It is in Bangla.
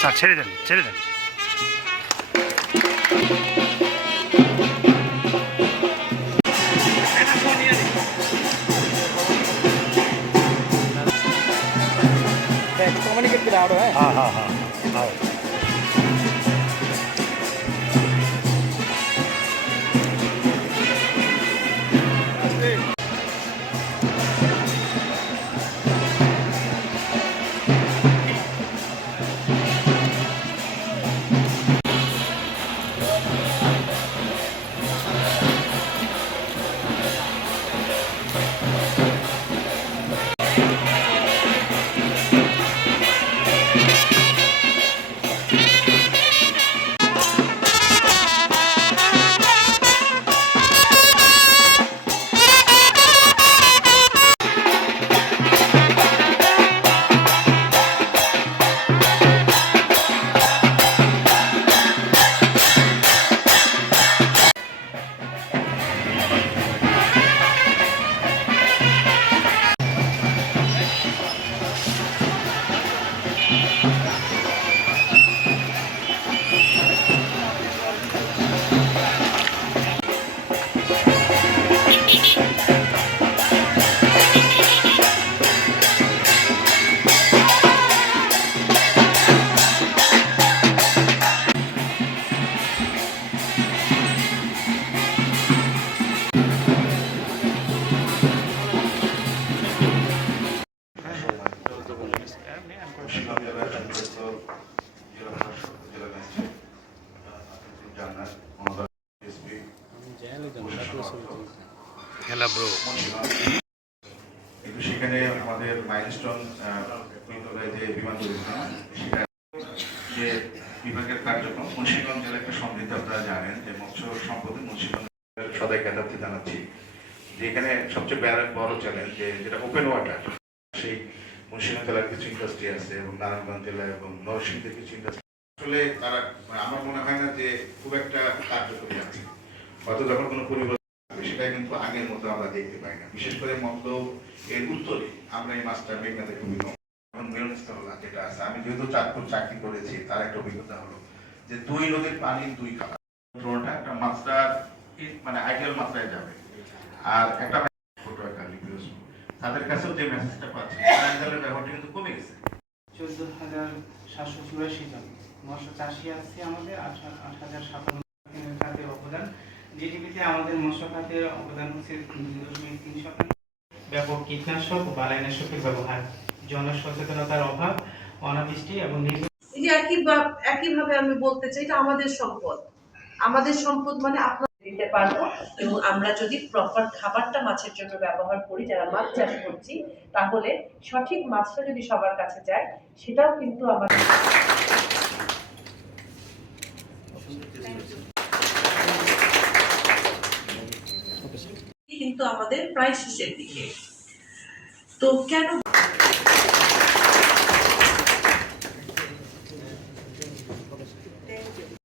স্যার ছেড়ে দেন, ছেড়ে দেন। हाँ हाँ हाँ आओ। কিন্তু সেখানে আমাদের মাইলস্টোন বিদ্যালয়ে যে বিমান পরিবহন সেটা যে বিভাগের কার্যক্রম মুন্সিগঞ্জ জেলা একটা সমৃদ্ধ, আপনারা জানেন যে মৎস্য সম্পদে মুন্সিগঞ্জ সদাই জ্ঞাতার্থী জানাচ্ছি যে এখানে সবচেয়ে বড় চ্যালেঞ্জ যেটা ওপেন ওয়াটার। সেই মুন্সিগঞ্জ জেলার কিছু ইন্ডাস্ট্রি আছে এবং নারায়ণগঞ্জ জেলা এবং নরসিংদীর কিছু ইন্ডাস্ট্রি, আসলে তারা আমার মনে হয় না যে খুব একটা কার্যকরী আছে। হয়তো যখন কোনো পরিবর্তন সেটা কিন্তু আগের মতো আমরা দেখতে পাই না। বিশেষ করে মতলব এর উত্তরে আমরা এই মাছটা মেঘনাতে খুবই কম। এখন মিলনস্থলা যেটা আছে, আমি যেহেতু চাঁদপুর চাকরি করেছি, তার একটা অভিজ্ঞতা হলো যে দুই নদীর পানি দুই খাবার, ড্রোনটা একটা মাত্রার মানে আইডিয়াল মাত্রায় যাবে। আর একটা ফটো একটা রিভিউজ তাদের কাছেও যে মেসেজটা পাচ্ছে টাইগারের ব্যবহারটা কিন্তু কমে গেছে। 14,784 জন মৎস্য চাষি আছে আমাদের, 8,057 খাতের অবদান। জিডিপিতে আমাদের মৎস্য খাতের অবদান হচ্ছে 2.3%। ব্যাপক কীটনাশক ও বালাইনাশকের ব্যবহার, জনসচেতনতার অভাব, অনাবৃষ্টি এবং একইভাবে আমি বলতে চাই এটা আমাদের সম্পদ। আমাদের সম্পদ মানে আপনারা দিতে পারবো, এবং আমরা যদি প্রপার খাবারটা মাছের জন্য ব্যবহার করি, যারা মাছ চাষ করছি, তাহলে সঠিক মাছটা যদি সবার কাছে যায়, সেটাও কিন্তু আমাদের কিন্তু আমাদের প্রায় শেষের দিকে। তো কেন